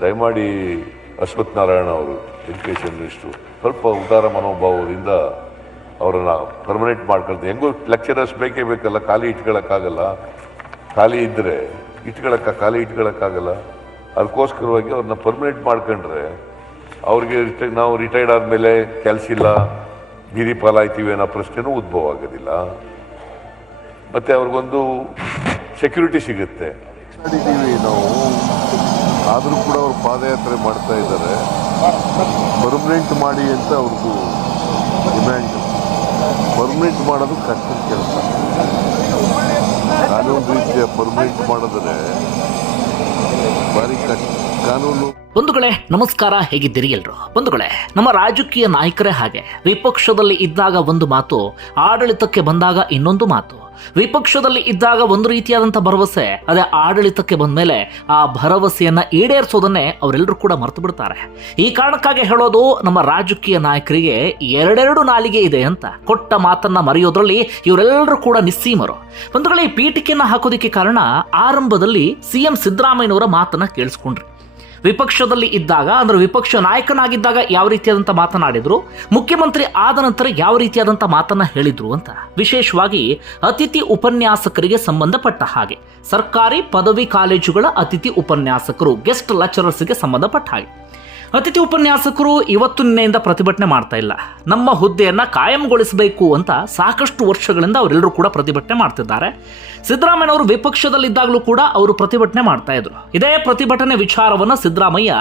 ದಯಮಾಡಿ ಅಶ್ವಥ್ ನಾರಾಯಣ ಅವರು education minister ಸ್ವಲ್ಪ ಉದಾರ ಮನೋಭಾವದಿಂದ ಅವರನ್ನು ಪರ್ಮನೆಂಟ್ ಮಾಡ್ಕೊಳ್ತಾರೆ ಹೆಂಗೂ ಲೆಕ್ಚರರ್ಸ್ ಬೇಕೇ ಬೇಕಲ್ಲ, ಖಾಲಿ ಇಟ್ಕೊಳ್ಳೋಕ್ಕಾಗಲ್ಲ ಖಾಲಿ ಇದ್ದರೆ ಇಟ್ಕೊಳಕ್ಕ, ಖಾಲಿ ಇಟ್ಕೊಳಕ್ಕಾಗಲ್ಲ. ಅದಕ್ಕೋಸ್ಕರವಾಗಿ ಅವ್ರನ್ನ ಪರ್ಮನೆಂಟ್ ಮಾಡ್ಕೊಂಡ್ರೆ ಅವ್ರಿಗೆ ನಾವು ರಿಟೈರ್ಡ್ ಆದಮೇಲೆ ಕೆಲಸ ಇಲ್ಲ, ಬೀದಿ ಪಾಲಾಯ್ತೀವಿ ಅನ್ನೋ ಪ್ರಶ್ನೆನೂ ಉದ್ಭವ ಆಗೋದಿಲ್ಲ. ಮತ್ತು ಅವ್ರಿಗೊಂದು ಸೆಕ್ಯೂರಿಟಿ ಸಿಗುತ್ತೆ. ನಾವು ಆದರೂ ಕೂಡ ಅವರು ಪಾದಯಾತ್ರೆ ಮಾಡ್ತಾ ಇದ್ದಾರೆ. ಪರ್ಮನೆಂಟ್ ಮಾಡಿ ಅಂತ ಅವ್ರದ್ದು ಡಿಮ್ಯಾಂಡ್ ಪರ್ಮನೆಂಟ್ ಮಾಡೋದು ಕಷ್ಟದ ಕೆಲಸ. ನಾನೊಂದು ರೀತಿಯ ಪರ್ಮನೆಂಟ್ ಮಾಡಿದ್ರೆ ಭಾರಿ ಕಷ್ಟ. ಬಂಧುಗಳೇ, ನಮಸ್ಕಾರ. ಹೇಗಿದ್ದೀರಿ ಎಲ್ರು? ಬಂಧುಗಳೇ, ನಮ್ಮ ರಾಜಕೀಯ ನಾಯಕರೇ ಹಾಗೆ, ವಿಪಕ್ಷದಲ್ಲಿ ಇದ್ದಾಗ ಒಂದು ಮಾತು, ಆಡಳಿತಕ್ಕೆ ಬಂದಾಗ ಇನ್ನೊಂದು ಮಾತು. ವಿಪಕ್ಷದಲ್ಲಿ ಇದ್ದಾಗ ಒಂದು ರೀತಿಯಾದಂಥ ಭರವಸೆ, ಅದೇ ಆಡಳಿತಕ್ಕೆ ಬಂದ ಮೇಲೆ ಆ ಭರವಸೆಯನ್ನ ಈಡೇರಿಸೋದನ್ನೇ ಅವರೆಲ್ಲರೂ ಕೂಡ ಮರೆತು ಬಿಡ್ತಾರೆ. ಈ ಕಾರಣಕ್ಕಾಗಿ ಹೇಳೋದು, ನಮ್ಮ ರಾಜಕೀಯ ನಾಯಕರಿಗೆ ಎರಡೆರಡು ನಾಲಿಗೆ ಇದೆ ಅಂತ. ಕೊಟ್ಟ ಮಾತನ್ನ ಮರೆಯೋದ್ರಲ್ಲಿ ಇವರೆಲ್ಲರೂ ಕೂಡ ನಿಸ್ಸೀಮರು. ಬಂಧುಗಳೇ ಪೀಠಿಕೆಯನ್ನ ಹಾಕೋದಕ್ಕೆ ಕಾರಣ, ಆರಂಭದಲ್ಲಿ ಸಿಎಂ ಸಿದ್ದರಾಮಯ್ಯನವರ ಮಾತನ್ನ ಕೇಳಿಸ್ಕೊಂಡ್ರಿ. ವಿಪಕ್ಷದಲ್ಲಿ ಇದ್ದಾಗ, ಅಂದ್ರೆ ವಿಪಕ್ಷ ನಾಯಕನಾಗಿದ್ದಾಗ ಯಾವ ರೀತಿಯಾದಂಥ ಮಾತನಾಡಿದ್ರು, ಮುಖ್ಯಮಂತ್ರಿ ಆದ ನಂತರ ಯಾವ ರೀತಿಯಾದಂಥ ಮಾತನ್ನ ಹೇಳಿದ್ರು ಅಂತ. ವಿಶೇಷವಾಗಿ ಅತಿಥಿ ಉಪನ್ಯಾಸಕರಿಗೆ ಸಂಬಂಧಪಟ್ಟ ಹಾಗೆ. ಸರ್ಕಾರಿ ಪದವಿ ಕಾಲೇಜುಗಳ ಅತಿಥಿ ಉಪನ್ಯಾಸಕರು ಗೆಸ್ಟ್ ಲೆಕ್ಚರರ್ಸ್ಗೆ ಸಂಬಂಧಪಟ್ಟ ಹಾಗೆ. ಅತಿಥಿ ಉಪನ್ಯಾಸಕರು ಇವತ್ತು ನಿನ್ನೆಯಿಂದ ಪ್ರತಿಭಟನೆ ಮಾಡ್ತಾ ಇಲ್ಲ. ನಮ್ಮ ಹುದ್ದೆಯನ್ನು ಕಾಯಂಗೊಳಿಸಬೇಕು ಅಂತ ಸಾಕಷ್ಟು ವರ್ಷಗಳಿಂದ ಅವರೆಲ್ಲರೂ ಕೂಡ ಪ್ರತಿಭಟನೆ ಮಾಡ್ತಿದ್ದಾರೆ. ಸಿದ್ದರಾಮಯ್ಯನವರು ವಿಪಕ್ಷದಲ್ಲಿದ್ದಾಗಲೂ ಕೂಡ ಅವರು ಪ್ರತಿಭಟನೆ ಮಾಡ್ತಾ ಇದ್ರು. ಇದೇ ಪ್ರತಿಭಟನೆ ವಿಚಾರವನ್ನು ಸಿದ್ದರಾಮಯ್ಯ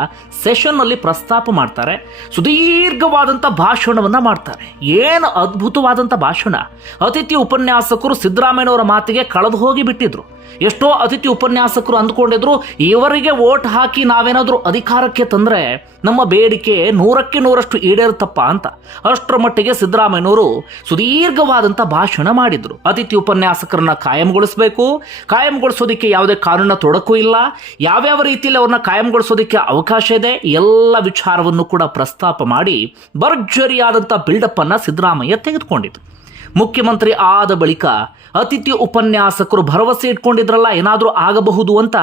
ಸೆಷನ್ನಲ್ಲಿ ಪ್ರಸ್ತಾಪ ಮಾಡ್ತಾರೆ. ಸುದೀರ್ಘವಾದಂಥ ಭಾಷಣವನ್ನ ಮಾಡ್ತಾರೆ. ಏನು ಅದ್ಭುತವಾದಂಥ ಭಾಷಣ. ಅತಿಥಿ ಉಪನ್ಯಾಸಕರು ಸಿದ್ದರಾಮಯ್ಯನವರ ಮಾತಿಗೆ ಕಳೆದು ಹೋಗಿ ಬಿಟ್ಟಿದ್ರು. ಎಷ್ಟೋ ಅತಿಥಿ ಉಪನ್ಯಾಸಕರು ಅಂದ್ಕೊಂಡಿದ್ರು, ಇವರಿಗೆ ವೋಟ್ ಹಾಕಿ ನಾವೇನಾದರೂ ಅಧಿಕಾರಕ್ಕೆ ತಂದ್ರೆ ನಮ್ಮ ಬೇಡಿಕೆ ನೂರಕ್ಕೆ ನೂರಷ್ಟು ಈಡೇರುತ್ತಪ್ಪ ಅಂತ. ಅಷ್ಟರ ಮಟ್ಟಿಗೆ ಸಿದ್ದರಾಮಯ್ಯನವರು ಸುದೀರ್ಘವಾದಂಥ ಭಾಷಣ ಮಾಡಿದ್ರು. ಅತಿಥಿ ಉಪನ್ಯಾಸಕರನ್ನ ಕಾಯಂಗೊಳಿಸಬೇಕು. ಕಾಯಂಗೊಳಿಸೋದಕ್ಕೆ ಯಾವುದೇ ಕಾನೂನ ತೊಡಕು ಇಲ್ಲ. ಯಾವ್ಯಾವ ರೀತಿಯಲ್ಲಿ ಅವ್ರನ್ನ ಕಾಯಂಗೊಳಿಸೋದಕ್ಕೆ ಅವಕಾಶ ಇದೆ, ಎಲ್ಲ ವಿಚಾರವನ್ನು ಕೂಡ ಪ್ರಸ್ತಾಪ ಮಾಡಿ ಭರ್ಜರಿಯಾದಂಥ ಬಿಲ್ಡಪ್ ಅನ್ನ ಸಿದ್ದರಾಮಯ್ಯ ತೆಗೆದುಕೊಂಡಿದ್ರು. ಮುಖ್ಯಮಂತ್ರಿ ಆದ ಬಳಿಕ ಅತಿಥಿ ಉಪನ್ಯಾಸಕರು ಭರವಸೆ ಇಟ್ಕೊಂಡಿದ್ರಲ್ಲ, ಏನಾದರೂ ಆಗಬಹುದು ಅಂತ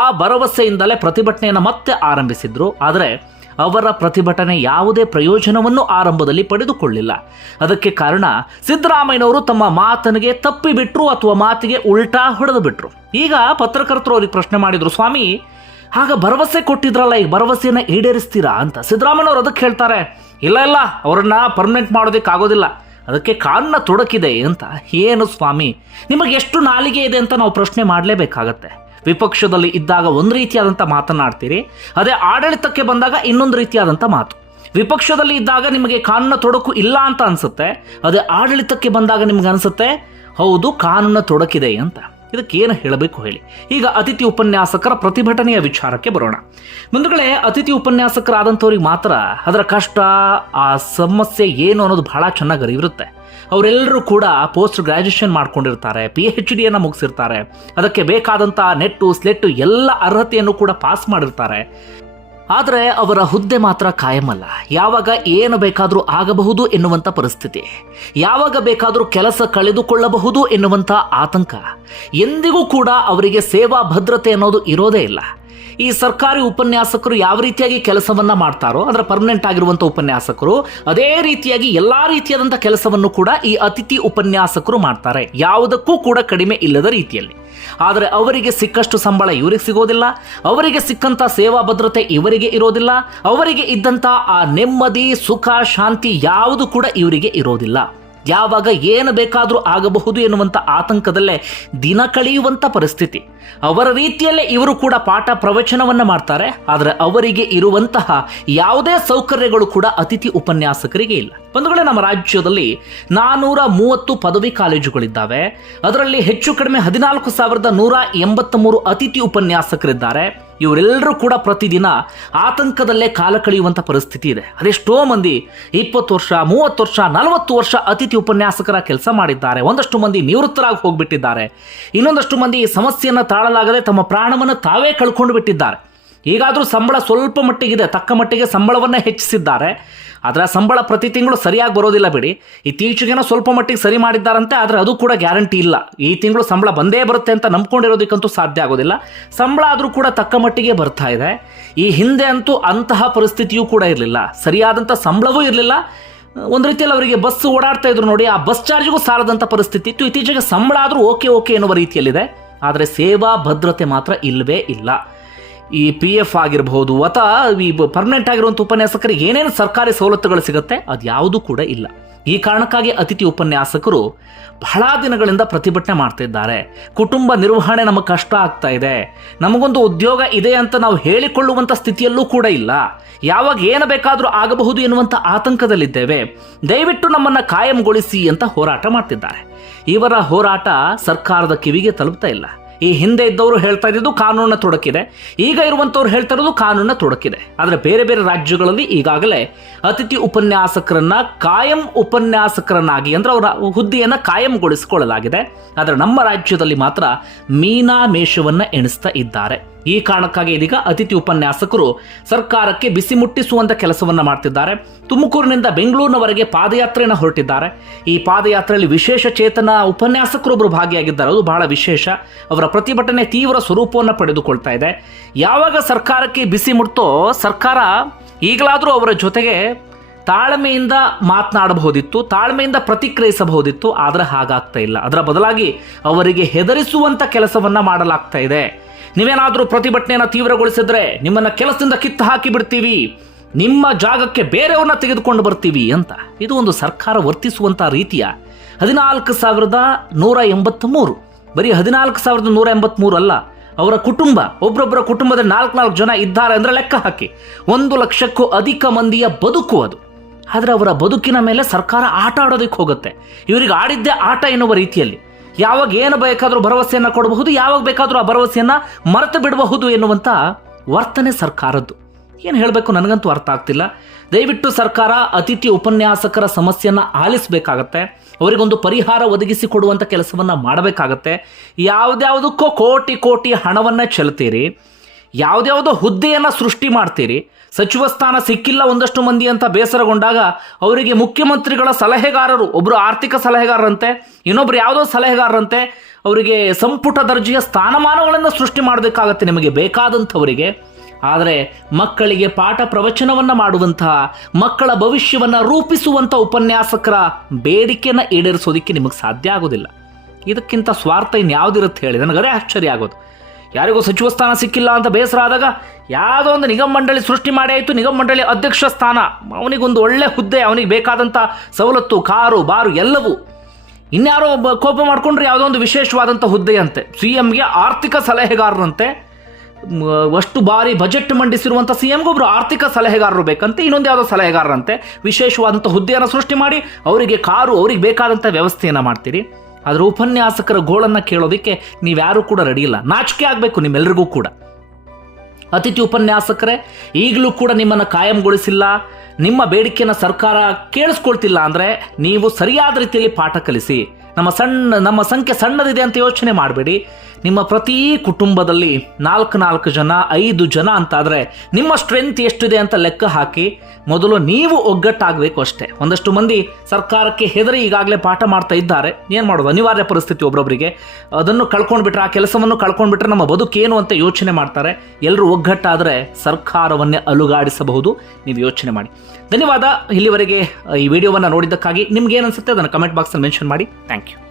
ಆ ಭರವಸೆಯಿಂದಲೇ ಪ್ರತಿಭಟನೆಯನ್ನು ಮತ್ತೆ ಆರಂಭಿಸಿದ್ರು. ಆದರೆ ಅವರ ಪ್ರತಿಭಟನೆ ಯಾವುದೇ ಪ್ರಯೋಜನವನ್ನು ಆರಂಭದಲ್ಲಿ ಪಡೆದುಕೊಳ್ಳಿಲ್ಲ. ಅದಕ್ಕೆ ಕಾರಣ ಸಿದ್ದರಾಮಯ್ಯನವರು ತಮ್ಮ ಮಾತನಿಗೆ ತಪ್ಪಿಬಿಟ್ರು ಅಥವಾ ಮಾತಿಗೆ ಉಲ್ಟಾ ಹೊಡೆದು ಬಿಟ್ರು ಈಗ ಪತ್ರಕರ್ತರು ಅವ್ರಿಗೆ ಪ್ರಶ್ನೆ ಮಾಡಿದ್ರು, ಸ್ವಾಮಿ, ಆಗ ಭರವಸೆ ಕೊಟ್ಟಿದ್ರಲ್ಲ, ಈಗ ಭರವಸೆಯನ್ನು ಈಡೇರಿಸ್ತೀರಾ? ಅಂತ. ಸಿದ್ದರಾಮಯ್ಯನವರು ಅದಕ್ಕೆ ಹೇಳ್ತಾರೆ, ಇಲ್ಲ ಇಲ್ಲ, ಅವರನ್ನ ಪರ್ಮನೆಂಟ್ ಮಾಡೋದಕ್ಕೆ ಆಗೋದಿಲ್ಲ ಅದಕ್ಕೆ ಕಾರಣ ತೊಡಕಿದೆ ಅಂತ ಏನು ಸ್ವಾಮಿ? ನಿಮಗೆ ಎಷ್ಟು ನಾಲಿಗೆ ಇದೆ ಅಂತ ನಾವು ಪ್ರಶ್ನೆ ಮಾಡಲೇಬೇಕಾಗತ್ತೆ. ವಿಪಕ್ಷದಲ್ಲಿ ಇದ್ದಾಗ ಒಂದು ರೀತಿಯಾದಂಥ ಮಾತನಾಡ್ತೀರಿ, ಅದೇ ಆಡಳಿತಕ್ಕೆ ಬಂದಾಗ ಇನ್ನೊಂದು ರೀತಿಯಾದಂಥ ಮಾತು. ವಿಪಕ್ಷದಲ್ಲಿ ಇದ್ದಾಗ ನಿಮಗೆ ಕಾನೂನ ತೊಡಕು ಇಲ್ಲ ಅಂತ ಅನಿಸುತ್ತೆ, ಅದೇ ಆಡಳಿತಕ್ಕೆ ಬಂದಾಗ ನಿಮ್ಗೆ ಅನಿಸುತ್ತೆ, ಹೌದು ಕಾನೂನ ತೊಡಕಿದೆ ಅಂತ. ಇದಕ್ಕೆ ಏನು ಹೇಳಬೇಕು ಹೇಳಿ. ಈಗ ಅತಿಥಿ ಉಪನ್ಯಾಸಕರ ಪ್ರತಿಭಟನೆಯ ವಿಚಾರಕ್ಕೆ ಬರೋಣ. ಮುಂದುಗಡೆ ಅತಿಥಿ ಉಪನ್ಯಾಸಕರಾದಂಥವ್ರಿಗೆ ಮಾತ್ರ ಅದರ ಕಷ್ಟ, ಆ ಸಮಸ್ಯೆ ಏನು ಅನ್ನೋದು ಬಹಳ ಚೆನ್ನಾಗಿ ಅರಿವಿರುತ್ತೆ. ಅವರೆಲ್ಲರೂ ಕೂಡ ಪೋಸ್ಟ್ ಗ್ರಾಜ್ಯುಯೇಷನ್ ಮಾಡ್ಕೊಂಡಿರ್ತಾರೆ ಪಿ ಎಚ್ ಡಿಯನ್ನು ಮುಗಿಸಿರ್ತಾರೆ, ಅದಕ್ಕೆ ಬೇಕಾದಂಥ ನೆಟ್ಟು, ಸ್ಲೆಟ್ಟು ಎಲ್ಲ ಅರ್ಹತೆಯನ್ನು ಕೂಡ ಪಾಸ್ ಮಾಡಿರ್ತಾರೆ. ಆದರೆ ಅವರ ಹುದ್ದೆ ಮಾತ್ರ ಕಾಯಮಲ್ಲ. ಯಾವಾಗ ಏನು ಬೇಕಾದರೂ ಆಗಬಹುದು ಎನ್ನುವಂಥ ಪರಿಸ್ಥಿತಿ. ಯಾವಾಗ ಬೇಕಾದರೂ ಕೆಲಸ ಕಳೆದುಕೊಳ್ಳಬಹುದು ಎನ್ನುವಂಥ ಆತಂಕ. ಎಂದಿಗೂ ಕೂಡ ಅವರಿಗೆ ಸೇವಾ ಭದ್ರತೆ ಅನ್ನೋದು ಇರೋದೇ ಇಲ್ಲ. ಈ ಸರ್ಕಾರಿ ಉಪನ್ಯಾಸಕರು ಯಾವ ರೀತಿಯಾಗಿ ಕೆಲಸವನ್ನ ಮಾಡ್ತಾರೋ, ಅದರ ಪರ್ಮನೆಂಟ್ ಆಗಿರುವಂಥ ಉಪನ್ಯಾಸಕರು, ಅದೇ ರೀತಿಯಾಗಿ ಎಲ್ಲಾ ರೀತಿಯಾದಂಥ ಕೆಲಸವನ್ನು ಕೂಡ ಈ ಅತಿಥಿ ಉಪನ್ಯಾಸಕರು ಮಾಡ್ತಾರೆ. ಯಾವುದಕ್ಕೂ ಕೂಡ ಕಡಿಮೆ ಇಲ್ಲದ ರೀತಿಯಲ್ಲಿ. ಆದರೆ ಅವರಿಗೆ ಸಿಕ್ಕಷ್ಟು ಸಂಬಳ ಇವರಿಗೆ ಸಿಗೋದಿಲ್ಲ, ಅವರಿಗೆ ಸಿಕ್ಕಂತ ಸೇವಾ ಭದ್ರತೆ ಇವರಿಗೆ ಇರೋದಿಲ್ಲ, ಅವರಿಗೆ ಇದ್ದಂಥ ಆ ನೆಮ್ಮದಿ, ಸುಖ, ಶಾಂತಿ ಯಾವುದು ಕೂಡ ಇವರಿಗೆ ಇರೋದಿಲ್ಲ. ಯಾವಾಗ ಏನು ಬೇಕಾದರೂ ಆಗಬಹುದು ಎನ್ನುವಂಥ ಆತಂಕದಲ್ಲೇ ದಿನ ಕಳೆಯುವಂಥ ಪರಿಸ್ಥಿತಿ. ಅವರ ರೀತಿಯಲ್ಲೇ ಇವರು ಕೂಡ ಪಾಠ ಪ್ರವಚನವನ್ನು ಮಾಡ್ತಾರೆ, ಆದರೆ ಅವರಿಗೆ ಇರುವಂತಹ ಯಾವುದೇ ಸೌಕರ್ಯಗಳು ಕೂಡ ಅತಿಥಿ ಉಪನ್ಯಾಸಕರಿಗೆ ಇಲ್ಲ. ಬಂಧುಗಳೇ, ನಮ್ಮ ರಾಜ್ಯದಲ್ಲಿ ನಾನೂರ ಮೂವತ್ತು ಪದವಿ ಕಾಲೇಜುಗಳಿದ್ದಾವೆ. ಅದರಲ್ಲಿ ಹೆಚ್ಚು ಕಡಿಮೆ ಹದಿನಾಲ್ಕು ಸಾವಿರದ ನೂರ ಎಂಬತ್ತ ಮೂರು ಅತಿಥಿ ಉಪನ್ಯಾಸಕರಿದ್ದಾರೆ. ಇವರೆಲ್ಲರೂ ಕೂಡ ಪ್ರತಿದಿನ ಆತಂಕದಲ್ಲೇ ಕಾಲ ಕಳೆಯುವಂಥ ಪರಿಸ್ಥಿತಿ ಇದೆ. ಅದೆಷ್ಟೋ ಮಂದಿ ಇಪ್ಪತ್ತು ವರ್ಷ, ಮೂವತ್ತು ವರ್ಷ, ನಲವತ್ತು ವರ್ಷ ಅತಿಥಿ ಉಪನ್ಯಾಸಕರ ಕೆಲಸ ಮಾಡಿದ್ದಾರೆ. ಒಂದಷ್ಟು ಮಂದಿ ನಿವೃತ್ತರಾಗಿ ಹೋಗಿಬಿಟ್ಟಿದ್ದಾರೆ. ಇನ್ನೊಂದಷ್ಟು ಮಂದಿ ಈ ಸಮಸ್ಯೆಯನ್ನು ತಾಳಲಾಗದೆ ತಮ್ಮ ಪ್ರಾಣವನ್ನು ತಾವೇ ಕಳ್ಕೊಂಡು ಬಿಟ್ಟಿದ್ದಾರೆ. ಈಗಾದರೂ ಸಂಬಳ ಸ್ವಲ್ಪ ಮಟ್ಟಿಗಿದೆ, ತಕ್ಕ ಮಟ್ಟಿಗೆ ಸಂಬಳವನ್ನು ಹೆಚ್ಚಿಸಿದ್ದಾರೆ. ಆದರೆ ಸಂಬಳ ಪ್ರತಿ ತಿಂಗಳು ಸರಿಯಾಗಿ ಬರೋದಿಲ್ಲ ಬಿಡಿ. ಇತ್ತೀಚೆಗೇನೋ ಸ್ವಲ್ಪ ಮಟ್ಟಿಗೆ ಸರಿ ಮಾಡಿದ್ದಾರಂತೆ, ಆದರೆ ಅದು ಕೂಡ ಗ್ಯಾರಂಟಿ ಇಲ್ಲ. ಈ ತಿಂಗಳು ಸಂಬಳ ಬಂದೇ ಬರುತ್ತೆ ಅಂತ ನಂಬ್ಕೊಂಡಿರೋದಕ್ಕಂತೂ ಸಾಧ್ಯ ಆಗೋದಿಲ್ಲ. ಸಂಬಳ ಆದರೂ ಕೂಡ ತಕ್ಕ ಮಟ್ಟಿಗೆ ಬರ್ತಾ ಇದೆ. ಈ ಹಿಂದೆ ಅಂತೂ ಅಂತಹ ಪರಿಸ್ಥಿತಿಯೂ ಕೂಡ ಇರಲಿಲ್ಲ. ಸರಿಯಾದಂಥ ಸಂಬಳವೂ ಇರಲಿಲ್ಲ. ಒಂದು ರೀತಿಯಲ್ಲಿ ಅವರಿಗೆ ಬಸ್ ಓಡಾಡ್ತಾ ಇದ್ರು ನೋಡಿ, ಆ ಬಸ್ ಚಾರ್ಜ್ಗೂ ಸಾಲದಂಥ ಪರಿಸ್ಥಿತಿ ಇತ್ತು. ಇತ್ತೀಚೆಗೆ ಸಂಬಳ ಆದರೂ ಓಕೆ ಓಕೆ ಎನ್ನುವ ರೀತಿಯಲ್ಲಿದೆ. ಆದರೆ ಸೇವಾ ಭದ್ರತೆ ಮಾತ್ರ ಇಲ್ಲವೇ ಇಲ್ಲ. ಈ ಪಿ ಎಫ್ ಆಗಿರಬಹುದು, ಅಥವಾ ಈ ಪರ್ಮನೆಂಟ್ ಆಗಿರುವಂಥ ಉಪನ್ಯಾಸಕರಿಗೆ ಏನೇನು ಸರ್ಕಾರಿ ಸವಲತ್ತುಗಳು ಸಿಗುತ್ತೆ, ಅದು ಯಾವುದೂ ಕೂಡ ಇಲ್ಲ. ಈ ಕಾರಣಕ್ಕಾಗಿ ಅತಿಥಿ ಉಪನ್ಯಾಸಕರು ಬಹಳ ದಿನಗಳಿಂದ ಪ್ರತಿಭಟನೆ ಮಾಡ್ತಿದ್ದಾರೆ ಕುಟುಂಬ ನಿರ್ವಹಣೆ ನಮಗೆ ಕಷ್ಟ ಆಗ್ತಾ ಇದೆ. ನಮಗೊಂದು ಉದ್ಯೋಗ ಇದೆ ಅಂತ ನಾವು ಹೇಳಿಕೊಳ್ಳುವಂಥ ಸ್ಥಿತಿಯಲ್ಲೂ ಕೂಡ ಇಲ್ಲ. ಯಾವಾಗ ಏನು ಬೇಕಾದರೂ ಆಗಬಹುದು ಎನ್ನುವಂಥ ಆತಂಕದಲ್ಲಿದ್ದೇವೆ. ದಯವಿಟ್ಟು ನಮ್ಮನ್ನು ಕಾಯಂಗೊಳಿಸಿ ಅಂತ ಹೋರಾಟ ಮಾಡ್ತಿದ್ದಾರೆ. ಇವರ ಹೋರಾಟ ಸರ್ಕಾರದ ಕಿವಿಗೆ ತಲುಪ್ತಾ ಇಲ್ಲ. ಈ ಹಿಂದೆ ಇದ್ದವರು ಹೇಳ್ತಾ ಇದ್ದಿದ್ದು ಕಾನೂನನ್ನ ತೊಡಕಿದೆ. ಈಗ ಇರುವಂಥವ್ರು ಹೇಳ್ತಾ ಇರೋದು ಕಾನೂನನ್ನ ತೊಡಕಿದೆ. ಆದರೆ ಬೇರೆ ಬೇರೆ ರಾಜ್ಯಗಳಲ್ಲಿ ಈಗಾಗಲೇ ಅತಿಥಿ ಉಪನ್ಯಾಸಕರನ್ನ ಕಾಯಂ ಉಪನ್ಯಾಸಕರನ್ನಾಗಿ ಅಂದ್ರೆ ಅವರ ಹುದ್ದೆಯನ್ನು ಕಾಯಂಗೊಳಿಸಿಕೊಳ್ಳಲಾಗಿದೆ. ಆದರೆ ನಮ್ಮ ರಾಜ್ಯದಲ್ಲಿ ಮಾತ್ರ ಮೀನಾ ಮೇಷವನ್ನ ಎಣಿಸ್ತಾ ಇದ್ದಾರೆ. ಈ ಕಾರಣಕ್ಕಾಗಿ ಇದೀಗ ಅತಿಥಿ ಉಪನ್ಯಾಸಕರು ಸರ್ಕಾರಕ್ಕೆ ಬಿಸಿ ಮುಟ್ಟಿಸುವಂತ ಕೆಲಸವನ್ನ ಮಾಡ್ತಿದ್ದಾರೆ. ತುಮಕೂರಿನಿಂದ ಬೆಂಗಳೂರಿನವರೆಗೆ ಪಾದಯಾತ್ರೆಯನ್ನು ಹೊರಟಿದ್ದಾರೆ. ಈ ಪಾದಯಾತ್ರೆಯಲ್ಲಿ ವಿಶೇಷ ಚೇತನ ಉಪನ್ಯಾಸಕರೊಬ್ಬರು ಭಾಗಿಯಾಗಿದ್ದಾರೆ. ಅದು ಬಹಳ ವಿಶೇಷ. ಅವರ ಪ್ರತಿಭಟನೆ ತೀವ್ರ ಸ್ವರೂಪವನ್ನು ಪಡೆದುಕೊಳ್ತಾ ಇದೆ. ಯಾವಾಗ ಸರ್ಕಾರಕ್ಕೆ ಬಿಸಿ ಮುಟ್ತೋ ಸರ್ಕಾರ ಈಗಲಾದರೂ ಅವರ ಜೊತೆಗೆ ತಾಳ್ಮೆಯಿಂದ ಮಾತನಾಡಬಹುದಿತ್ತು, ತಾಳ್ಮೆಯಿಂದ ಪ್ರತಿಕ್ರಿಯಿಸಬಹುದಿತ್ತು. ಆದರೆ ಹಾಗಾಗ್ತಾ ಇಲ್ಲ. ಅದರ ಬದಲಾಗಿ ಅವರಿಗೆ ಹೆದರಿಸುವಂಥ ಕೆಲಸವನ್ನು ಮಾಡಲಾಗ್ತಾ ಇದೆ. ನೀವೇನಾದರೂ ಪ್ರತಿಭಟನೆಯನ್ನು ತೀವ್ರಗೊಳಿಸಿದ್ರೆ ನಿಮ್ಮನ್ನ ಕೆಲಸದಿಂದ ಕಿತ್ತು ಹಾಕಿ ಬಿಡ್ತೀವಿ. ನಿಮ್ಮ ಜಾಗಕ್ಕೆ ಬೇರೆಯವ್ರನ್ನ ತೆಗೆದುಕೊಂಡು ಬರ್ತೀವಿ ಅಂತ. ಇದು ಒಂದು ಸರ್ಕಾರ ವರ್ತಿಸುವಂತ ರೀತಿಯ ಹದಿನಾಲ್ಕು ಸಾವಿರದ ನೂರ ಎಂಬತ್ತ್ಮೂರು ಬರೀ ಹದಿನಾಲ್ಕು ಸಾವಿರದ ನೂರ ಎಂಬತ್ತ್ಮೂರು ಅಲ್ಲ, ಅವರ ಕುಟುಂಬ ಒಬ್ಬರೊಬ್ಬರ ಕುಟುಂಬದ ನಾಲ್ಕು ನಾಲ್ಕು ಜನ ಇದ್ದಾರೆ ಅಂದರೆ ಲೆಕ್ಕ ಹಾಕಿ. ಒಂದು ಲಕ್ಷಕ್ಕೂ ಅಧಿಕ ಮಂದಿಯ ಬದುಕು ಅದು. ಆದರೆ ಅವರ ಬದುಕಿನ ಮೇಲೆ ಸರ್ಕಾರ ಆಟ ಆಡೋದಕ್ಕೆ ಹೋಗುತ್ತೆ. ಇವರಿಗೆ ಆಡಿದ್ದೇ ಆಟ ಎನ್ನುವ ರೀತಿಯಲ್ಲಿ. ಯಾವಾಗ ಏನು ಬೇಕಾದರೂ ಭರವಸೆಯನ್ನು ಕೊಡಬಹುದು, ಯಾವಾಗ ಬೇಕಾದರೂ ಆ ಭರವಸೆಯನ್ನು ಮರೆತು ಬಿಡಬಹುದು ಎನ್ನುವಂಥ ವರ್ತನೆ ಸರ್ಕಾರದ್ದು. ಏನು ಹೇಳಬೇಕು ನನಗಂತೂ ಅರ್ಥ ಆಗ್ತಿಲ್ಲ. ದಯವಿಟ್ಟು ಸರ್ಕಾರ ಅತಿಥಿ ಉಪನ್ಯಾಸಕರ ಸಮಸ್ಯೆಯನ್ನು ಆಲಿಸಬೇಕಾಗತ್ತೆ. ಅವರಿಗೊಂದು ಪರಿಹಾರ ಒದಗಿಸಿ ಕೊಡುವಂಥ ಕೆಲಸವನ್ನು ಮಾಡಬೇಕಾಗತ್ತೆ. ಯಾವುದ್ಯಾವುದಕ್ಕೋ ಕೋಟಿ ಕೋಟಿ ಹಣವನ್ನು ಚೆಲ್ತೀರಿ. ಯಾವುದ್ಯಾವುದೋ ಹುದ್ದೆಯನ್ನು ಸೃಷ್ಟಿ ಮಾಡ್ತೀರಿ, ಸಚಿವ ಸ್ಥಾನ ಸಿಕ್ಕಿಲ್ಲ ಒಂದಷ್ಟು ಮಂದಿ ಅಂತ ಬೇಸರಗೊಂಡಾಗ ಅವರಿಗೆ ಮುಖ್ಯಮಂತ್ರಿಗಳ ಸಲಹೆಗಾರರು ಒಬ್ಬರು ಆರ್ಥಿಕ ಸಲಹೆಗಾರರಂತೆ, ಇನ್ನೊಬ್ರು ಯಾವುದೋ ಸಲಹೆಗಾರರಂತೆ, ಅವರಿಗೆ ಸಂಪುಟ ದರ್ಜೆಯ ಸ್ಥಾನಮಾನಗಳನ್ನು ಸೃಷ್ಟಿ ಮಾಡಬೇಕಾಗತ್ತೆ ನಿಮಗೆ ಬೇಕಾದಂಥವರಿಗೆ. ಆದರೆ ಮಕ್ಕಳಿಗೆ ಪಾಠ ಪ್ರವಚನವನ್ನು ಮಾಡುವಂತಹ, ಮಕ್ಕಳ ಭವಿಷ್ಯವನ್ನು ರೂಪಿಸುವಂಥ ಉಪನ್ಯಾಸಕರ ಬೇಡಿಕೆಯನ್ನು ಈಡೇರಿಸೋದಕ್ಕೆ ನಿಮಗೆ ಸಾಧ್ಯ ಆಗೋದಿಲ್ಲ. ಇದಕ್ಕಿಂತ ಸ್ವಾರ್ಥ ಇನ್ಯಾವುದಿರುತ್ತೆ ಹೇಳಿ, ನನಗರೇ ಆಶ್ಚರ್ಯ ಆಗೋದು. ಯಾರಿಗೂ ಸಚಿವ ಸ್ಥಾನ ಸಿಕ್ಕಿಲ್ಲ ಅಂತ ಬೇಸರ ಆದಾಗ ಯಾವುದೋ ಒಂದು ನಿಗಮ ಮಂಡಳಿ ಸೃಷ್ಟಿ ಮಾಡಿ ಆಯಿತು. ನಿಗಮ ಮಂಡಳಿ ಅಧ್ಯಕ್ಷ ಸ್ಥಾನ. ಅವನಿಗೊಂದು ಒಳ್ಳೆ ಹುದ್ದೆ, ಅವನಿಗೆ ಬೇಕಾದಂಥ ಸವಲತ್ತು, ಕಾರು, ಬಾರು ಎಲ್ಲವೂ. ಇನ್ಯಾರೋ ಒಬ್ಬ ಕೋಪ ಮಾಡಿಕೊಂಡ್ರೆ ಯಾವುದೋ ಒಂದು ವಿಶೇಷವಾದಂಥ ಹುದ್ದೆಯಂತೆ. ಸಿ ಎಮ್ಗೆ ಆರ್ಥಿಕ ಸಲಹೆಗಾರರಂತೆ ಅಷ್ಟು ಬಾರಿ ಬಜೆಟ್ ಮಂಡಿಸಿರುವಂಥ ಸಿ ಒಬ್ಬರು ಆರ್ಥಿಕ ಸಲಹೆಗಾರರು ಬೇಕಂತೆ, ಇನ್ನೊಂದು ಯಾವುದೋ ಸಲಹೆಗಾರರಂತೆ. ವಿಶೇಷವಾದಂಥ ಹುದ್ದೆಯನ್ನು ಸೃಷ್ಟಿ ಮಾಡಿ, ಅವರಿಗೆ ಕಾರು, ಅವ್ರಿಗೆ ಬೇಕಾದಂಥ ವ್ಯವಸ್ಥೆಯನ್ನು ಮಾಡ್ತೀರಿ. ಆದರೆ ಉಪನ್ಯಾಸಕರ ಗೋಳನ್ನು ಕೇಳೋದಕ್ಕೆ ನೀವ್ಯಾರೂ ಕೂಡ ರೆಡಿ ಇಲ್ಲ. ನಾಚಿಕೆ ಆಗಬೇಕು ನಿಮ್ಮೆಲ್ಲರಿಗೂ ಕೂಡ. ಅತಿಥಿ ಉಪನ್ಯಾಸಕರೇ, ಈಗಲೂ ಕೂಡ ನಿಮ್ಮನ್ನು ಕಾಯಂಗೊಳಿಸಿಲ್ಲ. ನಿಮ್ಮ ಬೇಡಿಕೆಯನ್ನು ಸರ್ಕಾರ ಕೇಳಿಸ್ಕೊಳ್ತಿಲ್ಲ ಅಂದರೆ ನೀವು ಸರಿಯಾದ ರೀತಿಯಲ್ಲಿ ಪಾಠ ಕಲಿಸಿ. ನಮ್ಮ ಸಣ್ಣ, ನಮ್ಮ ಸಂಖ್ಯೆ ಸಣ್ಣದಿದೆ ಅಂತ ಯೋಚನೆ ಮಾಡಬೇಡಿ. ನಿಮ್ಮ ಪ್ರತಿ ಕುಟುಂಬದಲ್ಲಿ ನಾಲ್ಕು ನಾಲ್ಕು ಜನ, ಐದು ಜನ ಅಂತಾದರೆ ನಿಮ್ಮ ಸ್ಟ್ರೆಂತ್ ಎಷ್ಟಿದೆ ಅಂತ ಲೆಕ್ಕ ಹಾಕಿ ಮೊದಲು ನೀವು ಒಗ್ಗಟ್ಟಾಗಬೇಕು ಅಷ್ಟೇ. ಒಂದಷ್ಟು ಮಂದಿ ಸರ್ಕಾರಕ್ಕೆ ಹೆದರಿ ಈಗಾಗಲೇ ಪಾಠ ಮಾಡ್ತಾ ಇದ್ದಾರೆ. ಏನು ಮಾಡೋದು? ಅನಿವಾರ್ಯ ಪರಿಸ್ಥಿತಿ ಒಬ್ಬೊಬ್ಬರಿಗೆ ಅದನ್ನು ಕಳ್ಕೊಂಡ್ಬಿಟ್ರೆ, ಆ ಕೆಲಸವನ್ನು ಕಳ್ಕೊಂಡ್ಬಿಟ್ರೆ ನಮ್ಮ ಬದುಕೇನು ಅಂತ ಯೋಚನೆ ಮಾಡ್ತಾರೆ. ಎಲ್ಲರೂ ಒಗ್ಗಟ್ಟಾದರೆ ಸರ್ಕಾರವನ್ನೇ ಅಲುಗಾಡಿಸಬಹುದು. ನೀವು ಯೋಚನೆ ಮಾಡಿ. ಧನ್ಯವಾದ. ಇಲ್ಲಿವರೆಗೆ ಈ ವಿಡಿಯೋವನ್ನು ನೋಡಿದ್ದಕ್ಕಾಗಿ ನಿಮ್ಗೆ ಏನು ಅನ್ಸುತ್ತೆ ಅದನ್ನು ಕಮೆಂಟ್ ಬಾಕ್ಸಲ್ಲಿ ಮೆನ್ಷನ್ ಮಾಡಿ. Thank you